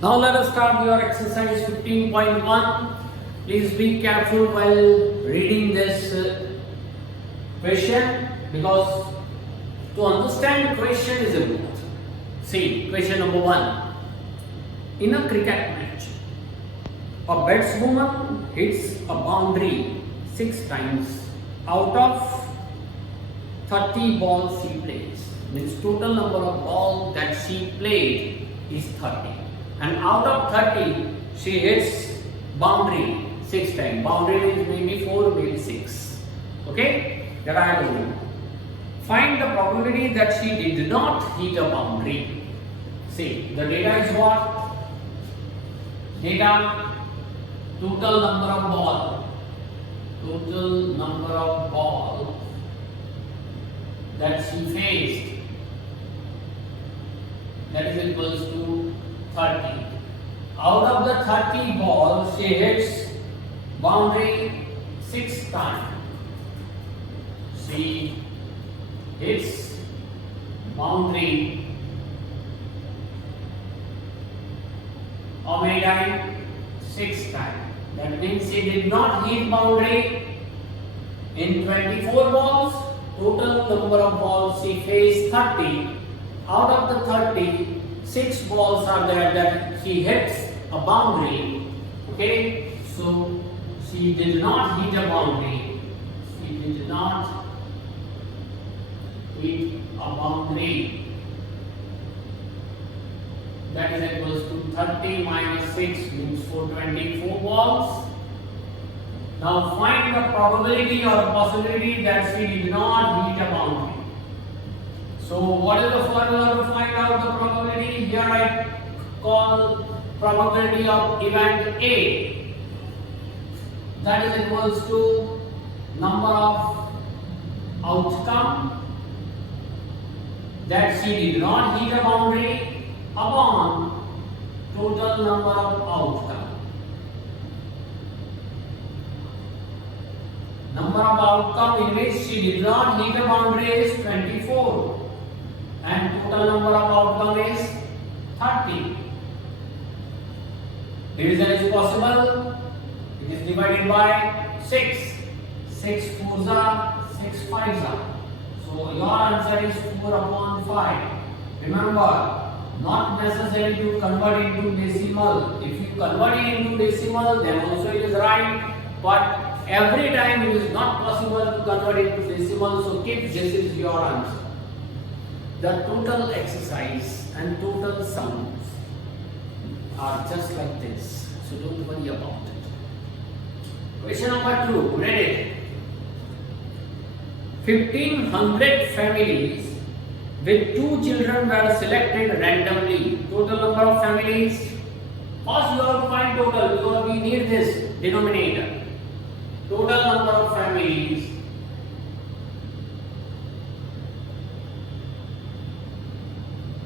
Now let us start your exercise 15.1. Please be careful while reading this question, because to understand question is important. See, question number 1. In a cricket match, a batswoman hits a boundary 6 times out of 30 balls she plays. Means total number of balls that she played is 30. And out of 30, she hits boundary 6 times. Boundary means maybe 4, maybe 6. Okay? That I have to do. Find the probability that she did not hit a boundary. See, the data is what? Data, total number of ball. Total number of ball that she faced. That is equals to 30. Out of the 30 balls, she hits boundary 6 times. She hits boundary how many times? 6 times. That means she did not hit boundary in 24 balls. Total number of balls she faced 30. Out of the 30, 6 balls are there that she hits a boundary. Okay, so she did not hit a boundary. She did not hit a boundary. That is equals to 30 minus 6 means 424 balls. Now find the probability or possibility that she did not hit a boundary. So what is the formula to find out the probability? Here I call probability of event A. That is equals to number of outcome that she did not hit a boundary upon total number of outcome. Number of outcome in which she did not hit a boundary is 24. And total number of outcome is 30. Division is possible. It is divided by 6. 6 4s are 6 5s are. So your answer is 4 upon 5. Remember, not necessary to convert into decimal. If you convert it into decimal, then also it is right. But every time it is not possible to convert it to decimal. So keep this is your answer. The total exercise and total sums are just like this, so don't worry about it. Question number 2, read it. 1500 families with 2 children were selected randomly. Total number of families. First you have to find total because we need this denominator. Total number of families.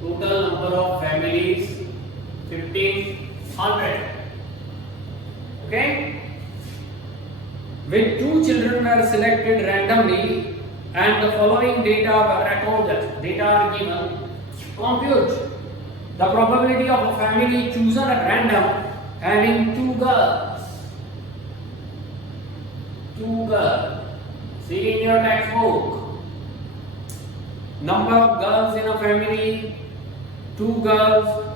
Total number of families 1500. Okay? With 2 children were selected randomly and the following data were recorded. Data are given. Compute the probability of a family chosen at random having 2 girls. 2 girls. See in your textbook. Number of girls in a family. 2 girls.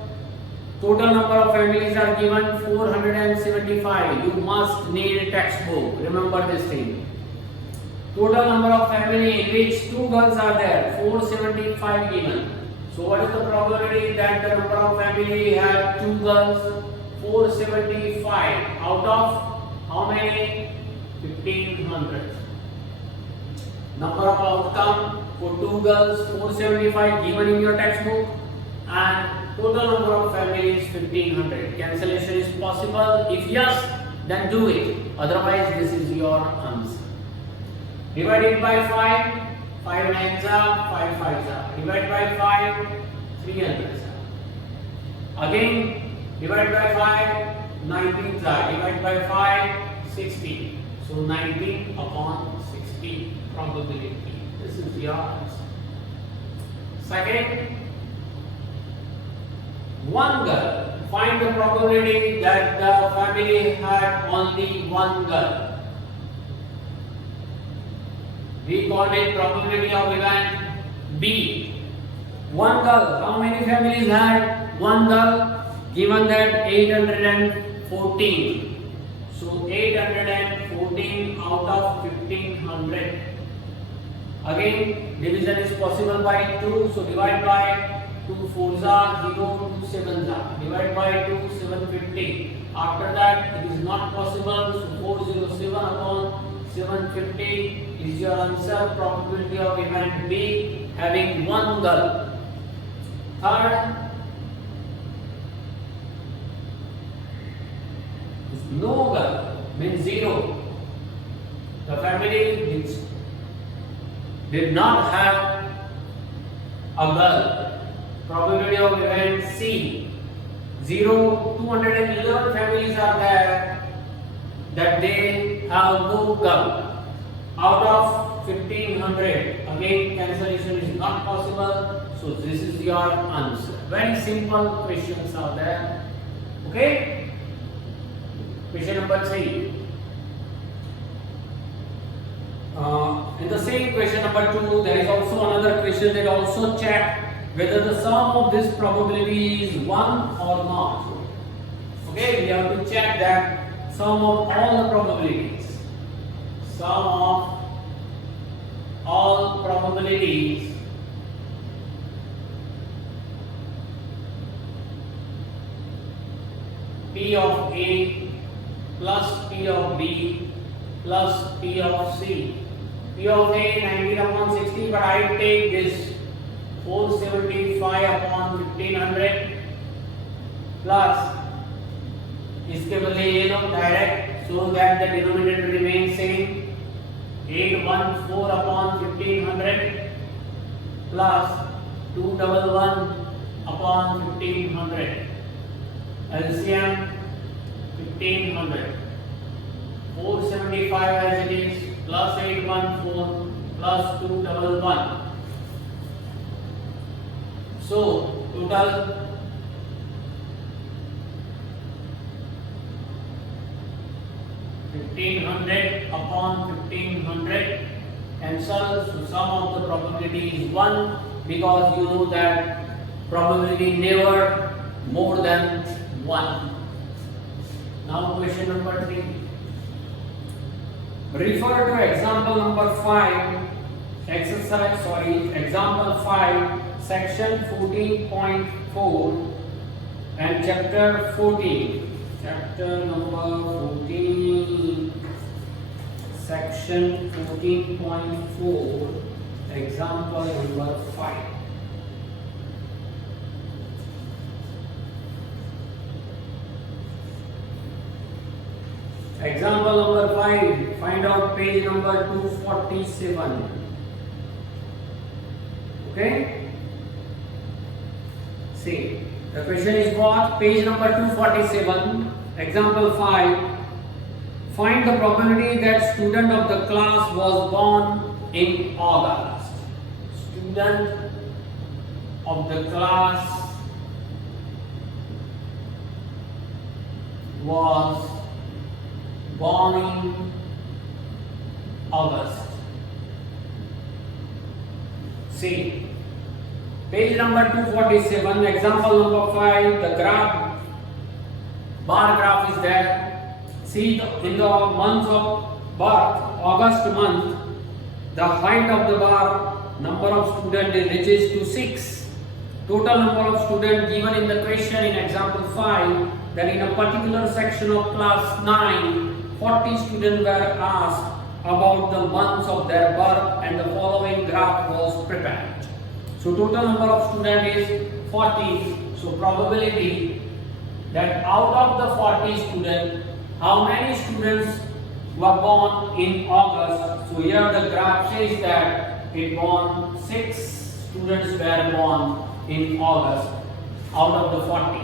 Total number of families are given 475. You must need a textbook. Remember this thing. Total number of family in which 2 girls are there. 475 given. So what is the probability that the number of family have 2 girls? 475 out of how many? 1500. Number of outcome for 2 girls 475 given in your textbook. And total number of families 1500. Cancellation is possible. If yes, then do it. Otherwise, this is your answer. Divided by 5, 5 nines are 5 fives are. Divide by 5, 300 are. Again, divide by 5, 19s are. Divide by 5, 60. So 19 upon 60 probability. This is your answer. Second, one girl. Find find the probability that the family had only one girl. We call it probability of event B. One girl. How many families had one girl? Given that 814. So 814 out of 1500. Again, division is possible by 2. So divide by 2 4s are 0, 2 7s are. Divide by 2, 750. After that, it is not possible. So 407 upon 750 is your answer. Probability of event B having one girl. Third, no girl means 0. The family did not have a girl. Probability of event C. 211 families are there that they have no girl. Out of 1500, again cancellation is not possible. So this is your answer. Very simple questions are there. Okay. Question number 3. In the same question number 2, there is also another question that also check whether the sum of this probability is 1 or not. Okay, we have to check that sum of all the probabilities. Sum of all probabilities P of A plus P of B plus P of C. P of A 19 upon 60, but I take this 475 upon 1500 plus इसके बदले ये लोग direct so that the denominator remains same 814 upon 1500 plus 211 upon 1500 LCM 1500 475 as it is plus 814 plus 211. So total 1500 upon 1500 cancel. So sum of the probability is 1 because you know that probability never more than 1. Now question number 3. Refer to example number 5. Example 5, section 14.4 and chapter 14. Chapter number 14, section 14.4, example number 5. Example number 5, find out page number 247. Okay? See, the question is what? Page number 247, example 5. Find the probability that student of the class was born in August. Student of the class was born in August. See, page number 247, example number 5, the graph, bar graph is there. See, in the month of birth, August month, the height of the bar, number of students reaches to 6. Total number of students given in the question in example 5, that in a particular section of class 9, 40 students were asked about the months of their birth and the following graph was prepared. So total number of students is 40. So probability that out of the 40 students, how many students were born in August? So here the graph says that 6 students were born in August out of the 40.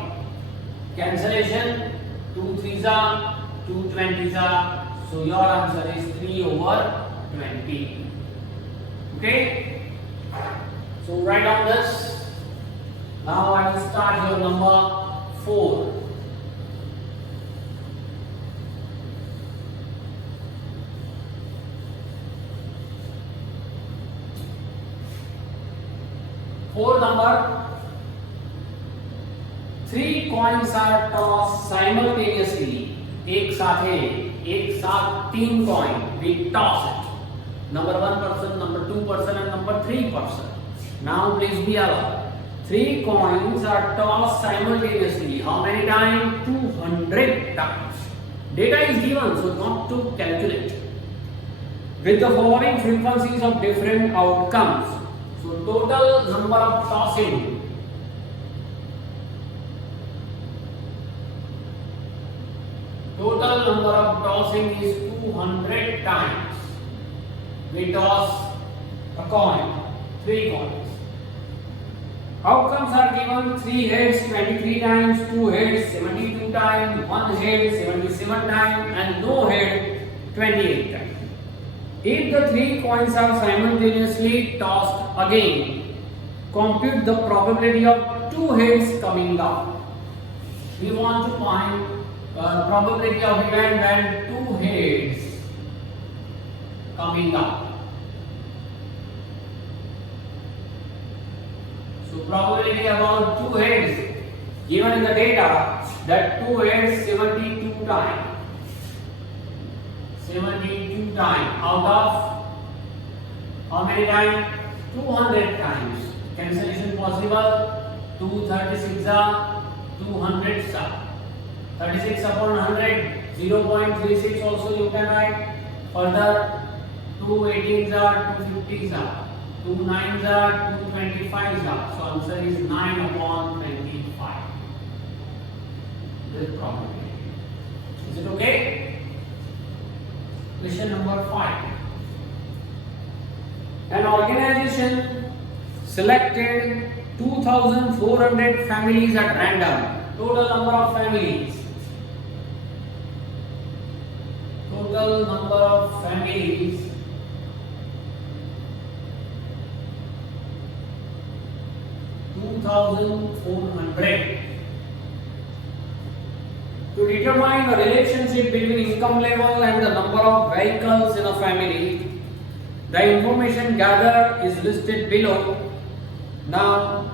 Cancellation, 2 3s are, 2 20s are. So your answer is 3/20. Okay? So write down this. Now I will start your number 4. number, 3 coins are tossed simultaneously. एक साथ 3 coin we toss it. Number 1 person, number 2 person and number 3 person. Now please be alert. 3 coins are tossed simultaneously. How many times? 200 times. Data is given, so not to calculate. With the following frequencies of different outcomes. So total number of tossing. Total number of tossing is 200 times. We toss a coin, 3 coins. Outcomes are given: 3 heads 23 times, 2 heads 72 times, 1 head 77 times, and no head 28 times. If the 3 coins are simultaneously tossed again, compute the probability of 2 heads coming out. We want to find probability of event when 2 heads coming out. So probability about 2 heads given in the data, that 2 heads 72 times. 72 times out of how many times? 200 times. Cancellation possible. 2 36 are 200 are. 36 upon 100, 0.36 also you can write. Further, 2 18s are 250s are. 2 9s are 225s are. So answer is 9 upon 25. This probability. Is it okay? Question number 5. An organization selected 2,400 families at random. Total number of families. Total number of families 2,400. To determine the relationship between income level and the number of vehicles in a family, the information gathered is listed below. Now,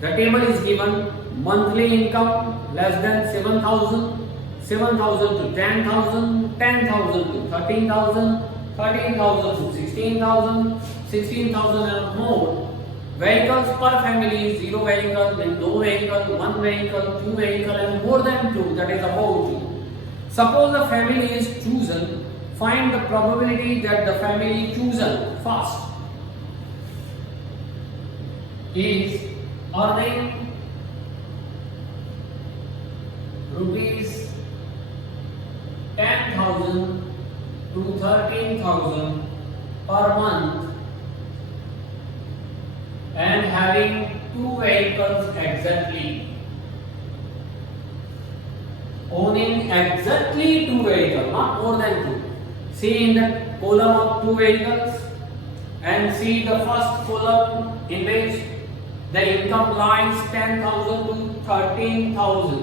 the table is given: monthly income less than 7,000, 7,000 to 10,000, 10,000 to 13,000, 13,000 to 16,000, 16,000 and more. Vehicles per family: 0 vehicle, then no vehicle, 1 vehicle, 2 vehicle and more than 2, that is above 2. Suppose the family is chosen, find the probability that the family chosen first is earning rupees 10,000 to 13,000 per month and having 2 vehicles exactly. Owning exactly 2 vehicles, not more than 2. See in the column of 2 vehicles and see the first column in which the income lies 10,000 to 13,000.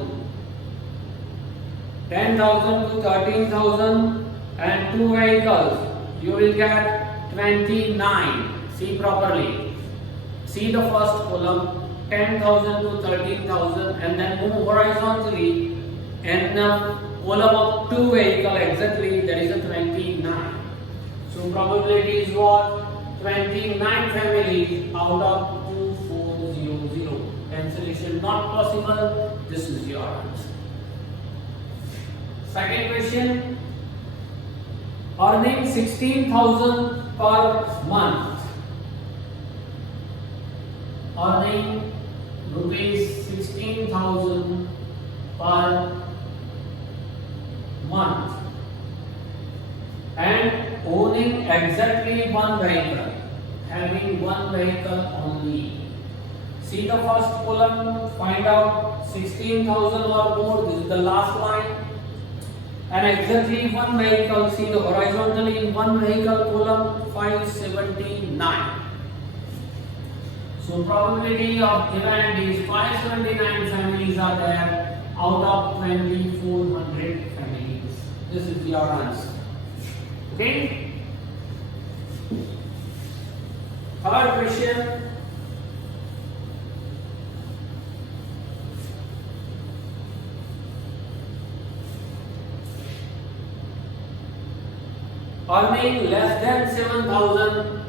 10,000 to 13,000 and 2 vehicles, you will get 29. See properly. See the first column, 10,000 to 13,000 and then move horizontally and the column of 2 vehicle exactly, that is a 29. So probability is what? 29 families out of 2400. Cancellation not possible. This is your answer. Second question. Earning 16,000 per month. Earning rupees 16,000 per month and owning exactly 1 vehicle, having 1 vehicle only. See the first column, find out 16,000 or more, this is the last line, and exactly 1 vehicle, see the horizontally in 1 vehicle column, 579. So probability of event is 579 families are there out of 2400 families. This is your answer. Okay. Third question. earning less than 7,000,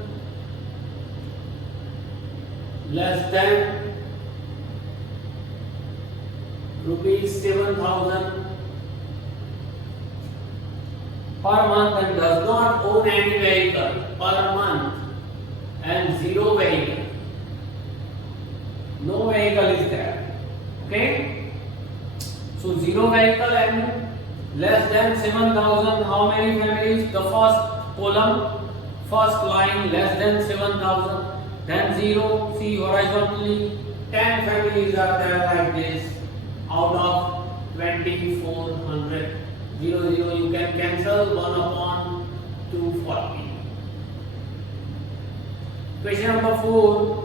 less than rupees 7,000 per month and does not own any vehicle per month and zero vehicle. No vehicle is there. Okay? So zero vehicle and less than 7,000. How many families? The first column, first line, less than 7,000. Then zero. See horizontally, 10 families are there like this. Out of 2,400. 0, 0, you can cancel 1 upon 240. Question number 4.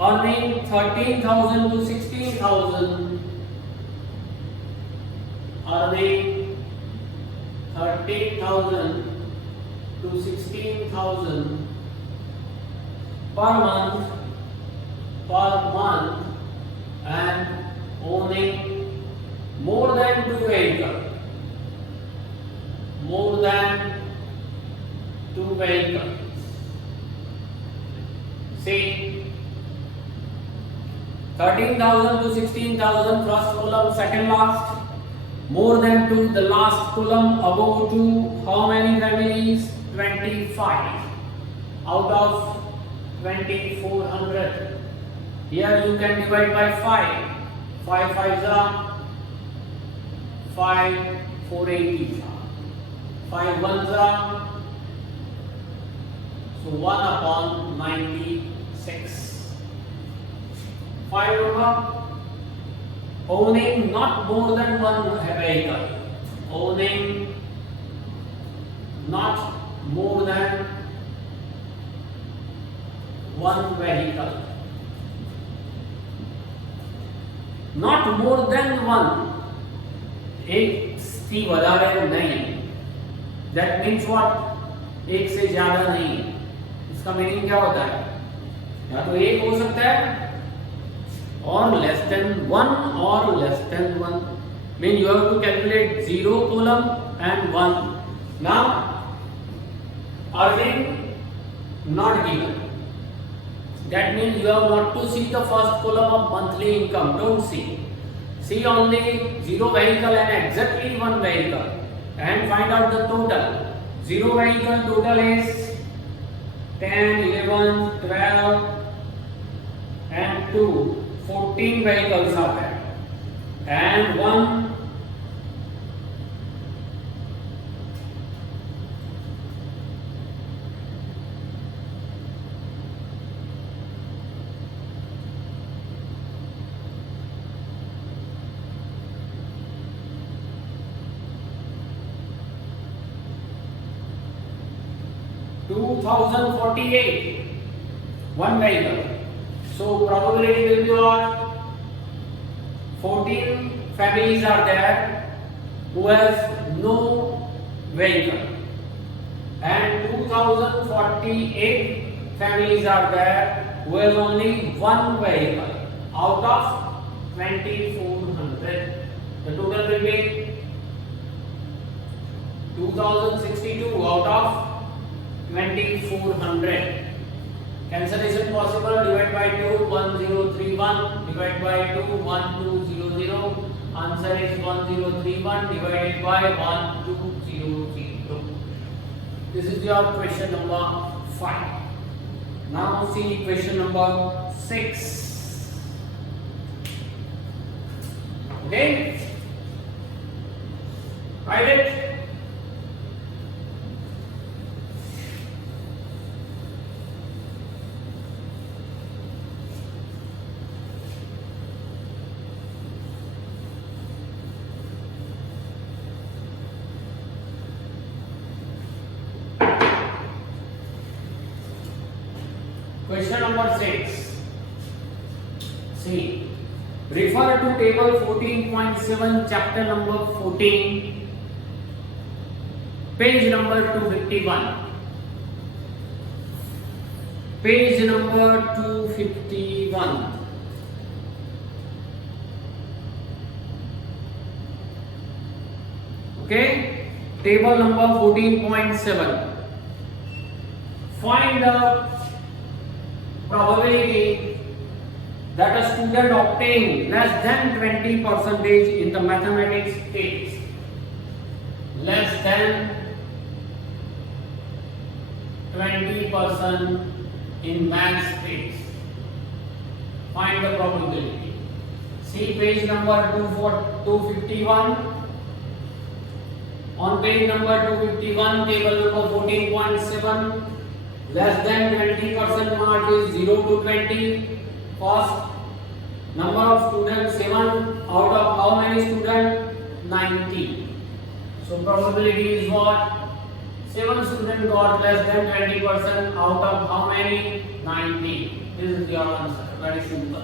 Earning 13,000 to 16,000. Earning 13,000 to 16,000 per month and owning more than 2 vehicles. More than 2 vehicles. See, 13,000 to 16,000, first column, second last. More than 2, the last column, above 2. How many families? 25 out of 2,400. Here you can divide by 5. 5 5s are 5, 4 80s are 5 1s are, so 1 upon 96. 5 over owning not more than 1 vehicle. Owning not more than 1 vehicle. Not more than 1. एक से વધારે नहीं. That means what? एक से ज्यादा नहीं. इसका meaning क्या होता है? या तो एक हो सकता है or less than 1 or less than 1. Mean you have to calculate 0 column and 1. Now earning not given. That means you have not to see the first column of monthly income. Don't see. See only 0 vehicle and exactly 1 vehicle and find out the total. 0 vehicle total is 10, 11, 12 and 2. 14 vehicles are there. And 1 2,048. 1 vehicle. So probability will be what? 14 families are there who has no vehicle, and 2,048 families are there who has only 1 vehicle out of 2,400. The total will be 2,062 out of 2,400. Cancellation possible. Divide by 2, 1031. Divide by 2, 1200. Answer is 1031 divided by 1200. This is your question number 5. Now see question number 6. Okay? Write it. Question number 6. See, refer to table 14.7, chapter number 14, page number 251. Page number 251. Okay, table number 14.7. Find the probability that a student obtain less than 20% in the mathematics test. Less than 20% in maths test. Find the probability. See page number 251. On page number 251, table number 14.7. Less than 20% mark is 0 to 20. First, number of students 7 out of how many students? 90. So probability is what? 7 students got less than 20% out of how many? 90. This is your answer. Very simple.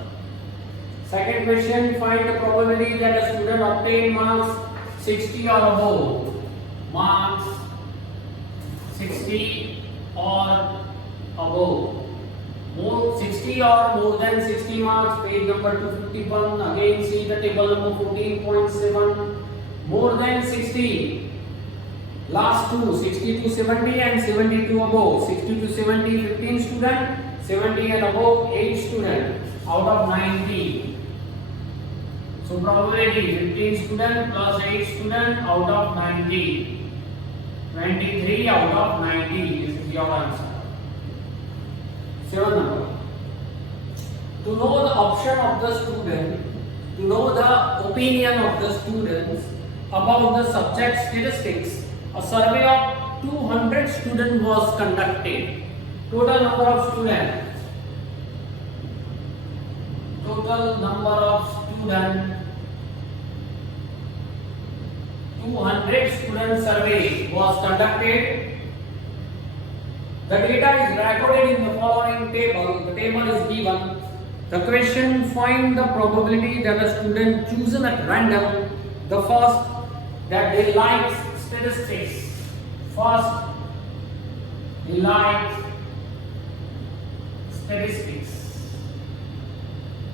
Second question, find the probability that a student obtain marks 60 or above. Marks 60 or above. More 60 or more than 60 marks, page number 251. Again see the table number 14.7. More than 60. Last two, 60 to 70 and 70 to above. 60 to 70, 15 students. 70 and above, 8 students out of 90. So probability 15 students plus 8 students out of 90. 23 out of 90. This is your answer. 7 number. To know the option of the student, to know the opinion of the students about the subject statistics, a survey of 200 students was conducted. Total number of students. Total number of students. 200 student survey was conducted. The data is recorded in the following table. The table is given. The question, find the probability that a student chosen at random, the first that they like statistics. First, they like statistics.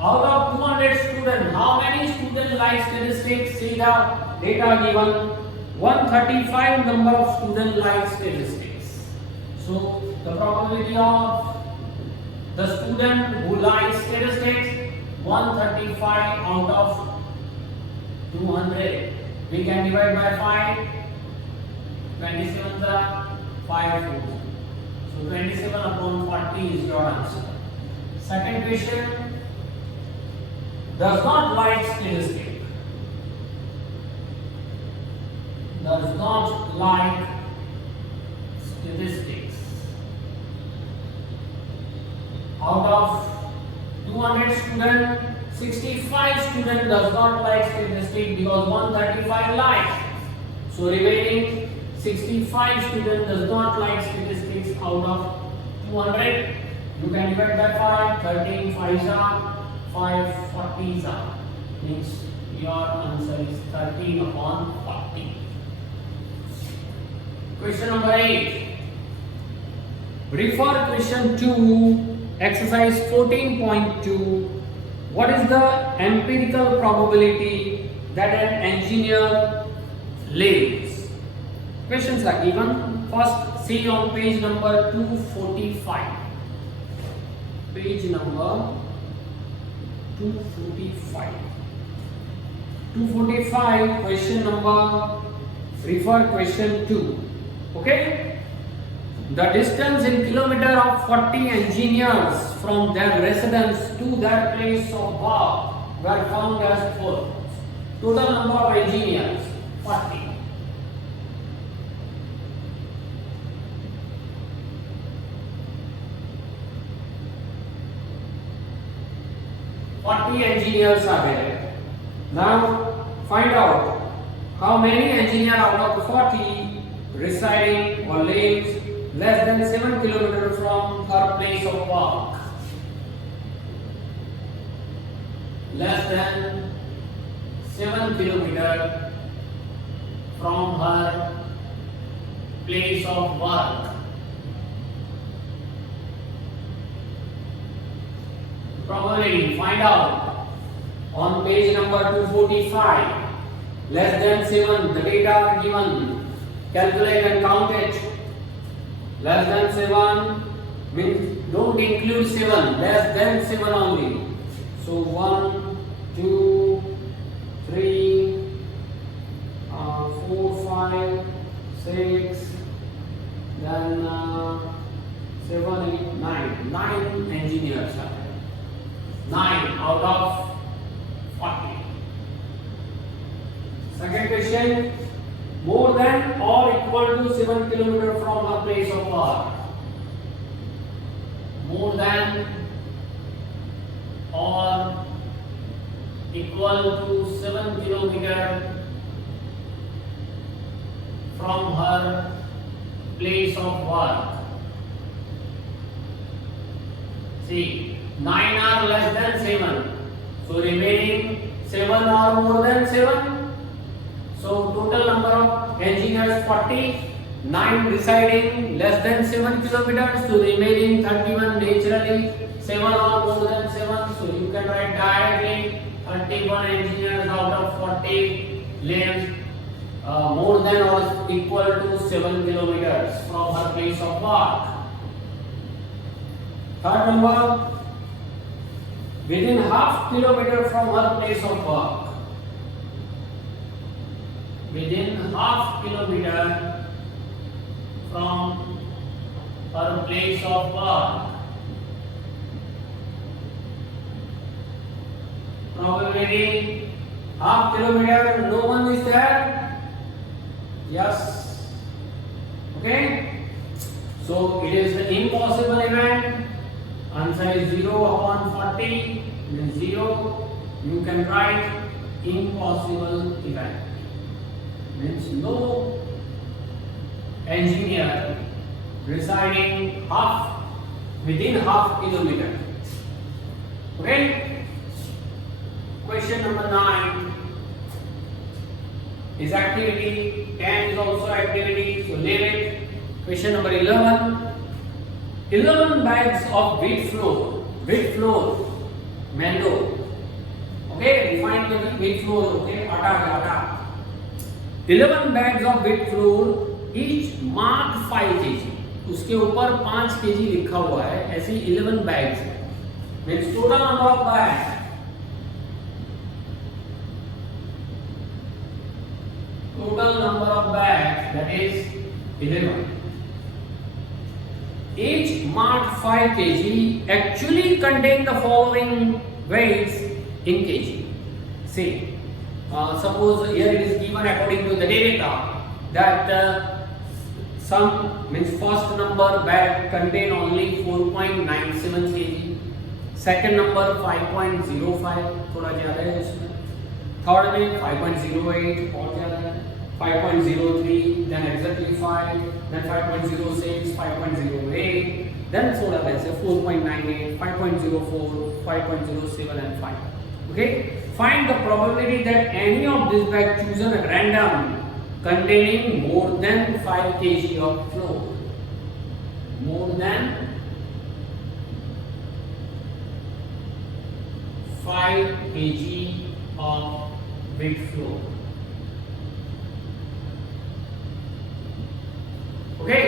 Out of 200 students, how many students like statistics? See the data given. 135 number of students like statistics. So the probability of the student who likes statistics, 135 out of 200. We can divide by 5. 27 is 5. So 27 upon 40 is your answer. Second question. Does not like statistics. Does not like statistics. Out of 200 students, 65 students does not like statistics because 135 likes. So remaining 65 students does not like statistics out of 200. You can divide by 5. 13 5s are 5 40s are. Means your answer is 13 upon 40. Question number 8. Refer question 2, exercise 14.2. What is the empirical probability that an engineer lives? Questions are given. First, see on page number 245. Page number 245. 245, question number, refer question 2. Okay? The distance in kilometer of 40 engineers from their residence to their place of work were found as follows. Total number of engineers, 40. 40 engineers are there. Now find out how many engineers out of 40 residing or lives less than 7 kilometers from her place of work. Less than 7 kilometers from her place of work. Probability, find out on page number 245. Less than 7, the data are given. Calculate and count it. Less than 7, means don't include 7, less than 7 only. So 1, 2, 3, 4, 5, 6, then 7, 8, 9. 9 engineers are there. 9 out of 40. Second question, more than or equal to 7 kilometers from her place of work. More than or equal to 7 kilometers from her place of work. See, 9 are less than 7. So remaining 7 are more than 7. So total number of engineers 40. 9 residing less than 7 kilometers. So remaining 31 naturally 7 are more than 7. So you can write directly 31 engineers out of 40 lives more than or equal to 7 kilometers from her place of work. Third number, within half kilometer from her place of work. Within half kilometer from her place of work. Probability half kilometer, no one is there. Yes. Okay. So it is an impossible event. Answer is 0 upon 40 means 0. You can write impossible event. Means no engineer residing within half kilometer. Okay. Question number 9 is activity. 10 is also activity. So leave it. Question number 11. 11 bags of wheat flour, mango. Okay, define the wheat flour. Okay, atta. 11 bags of wheat flour, each marked 5 kg. उसके ऊपर 5 kg लिखा हुआ है. ऐसे 11 bags है. Means total number of bags. Total number of bags, that is 11. Each marked 5 kg actually contain the following weights in kg. See, suppose here it is given according to the data that some means first number bag contain only 4.97 kg, second number 5.05 थोड़ा ज़्यादा है उसमें, third में 5.08 और ज़्यादा है, 5.03, then exactly 5, then 5.06, 5.08, then थोड़ा वैसे 4.98, 5.04, 5.07 and 5. Okay, find the probability that any of these bags chosen at random containing more than 5 kg of flour. More than 5 kg of wheat flour. Okay,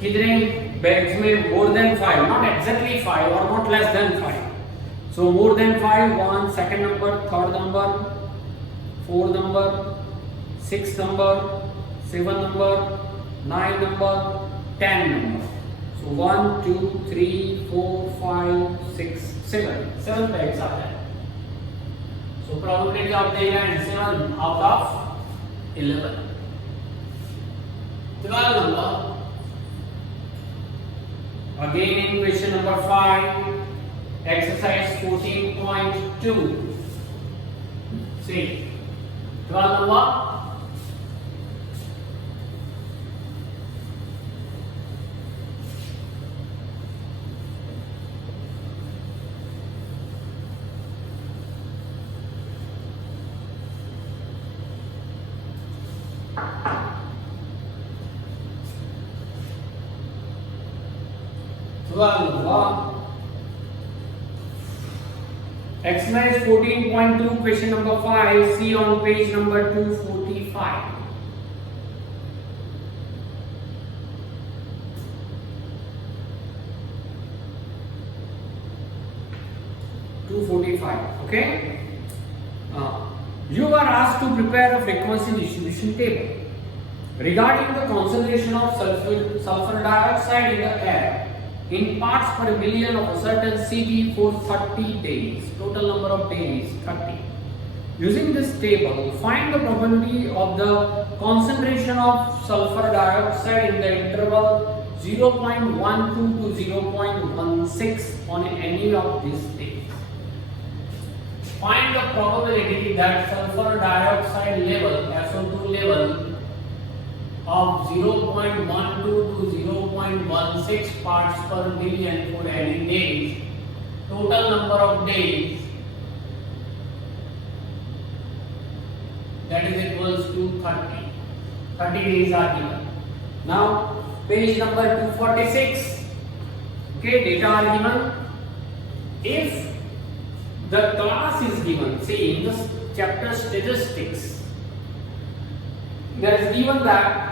कितने bags में more than 5, not exactly 5 or not less than 5. So more than 5, 1, second number, third number, fourth number, sixth number, seventh number, 9 number, 10 number. So 1, 2, 3, 4, 5, 6, 7. 7 bags are there. So probability of the event 7 out of 11. 12 number. Again in question number 5, exercise 14.2. See, 12 number. Exercise 14.2, question number 5. See on page number 245. 245. Okay. You are asked to prepare a frequency distribution table regarding the concentration of sulfur dioxide in the air in parts per million of a certain city for 30 days. Total number of days 30. Using this table, find the probability of the concentration of sulfur dioxide in the interval 0.12 to 0.16 on any of these days. Find the probability that sulfur dioxide level, SO2 level, of 0.12 to 0.16 parts per million for any days. Total number of days, that is equals to 30. 30 days are given. Now page number 246. Okay, data are given. If the class is given, see in this chapter statistics, there is given that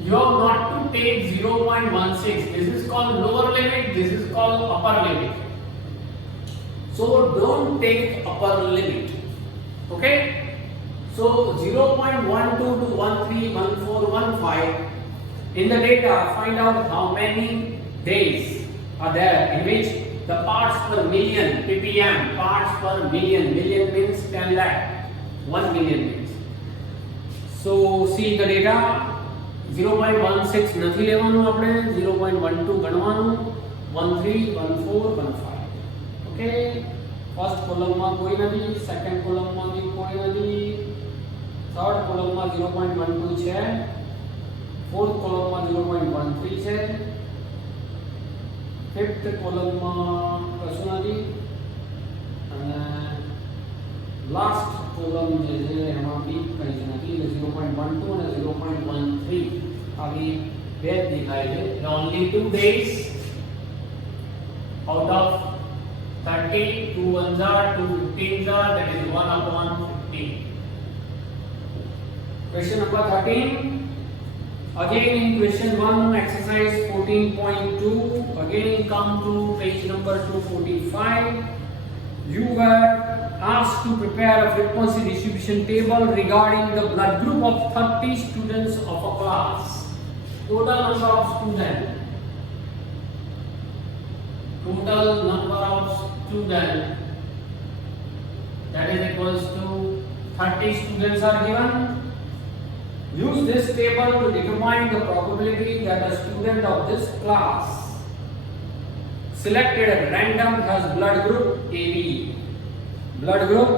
you have not to take 0.16. This is called lower limit, this is called upper limit. So don't take upper limit. Okay? So 0.12 to 131415 in the data, find out how many days are there in which the parts per million, ppm, parts per million, million means 10 lakh, 1 million means. So see the data. 0.16 નથી લેવાનું આપણે 0.12 ગણવાનું 13 14 15 okay first કોલમમાં કોઈ નથી second કોલમમાં બી કોઈ નથી third કોલમમાં 0.12 છે ફોર્થ કોલમમાં 0.13 છે ફિફ્થ કોલમમાં કશું નથી અને લાસ્ટ કોલમ જે છે એમાં બી કંઈ જ નથી એટલે 0.12 અને 0.13 આવી બે દેખાય છે only 2 days out of 30, 2 ones are 2 15s are, that is 1 upon 15. Question number 13. Again in question 1 exercise 14.2, again come to page number 245. You were asked to prepare a frequency distribution table regarding the blood group of 30 students of a class. Total number of students. Total number of students, that is equals to 30 students are given. Use this table to determine the probability that a student of this class selected at random has blood group AB. Blood group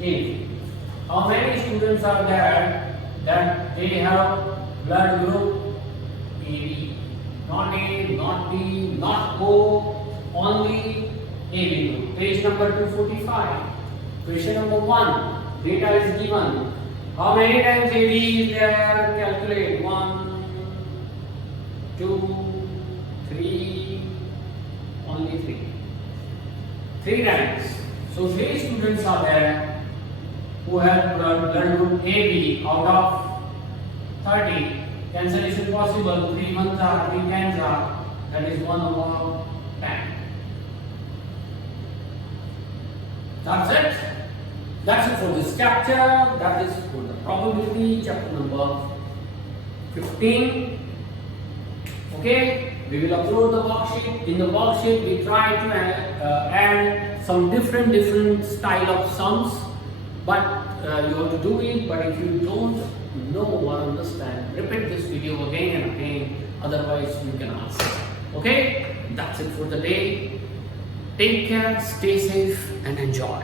AB. How many students are there that they have blood group AB? Not A, not B, not O, only AB group. Page number 245. Question number 1. Data is given. How many times AB is there? Calculate. 1, 2, 3, only 3. 3 times. So 3 students are there who have blood group AB out of 30. Cancellation possible. 3 ones are, 3 tens are. That is 1 over 10. That's it. That's it for this chapter. That is for the probability, chapter number 15. Okay, we will upload the worksheet. In the worksheet, we try to add some different style of sums, but you have to do it. But if you don't know or understand, repeat this video again and again. Otherwise, you can ask. Okay, that's it for the day. Take care, stay safe, and enjoy.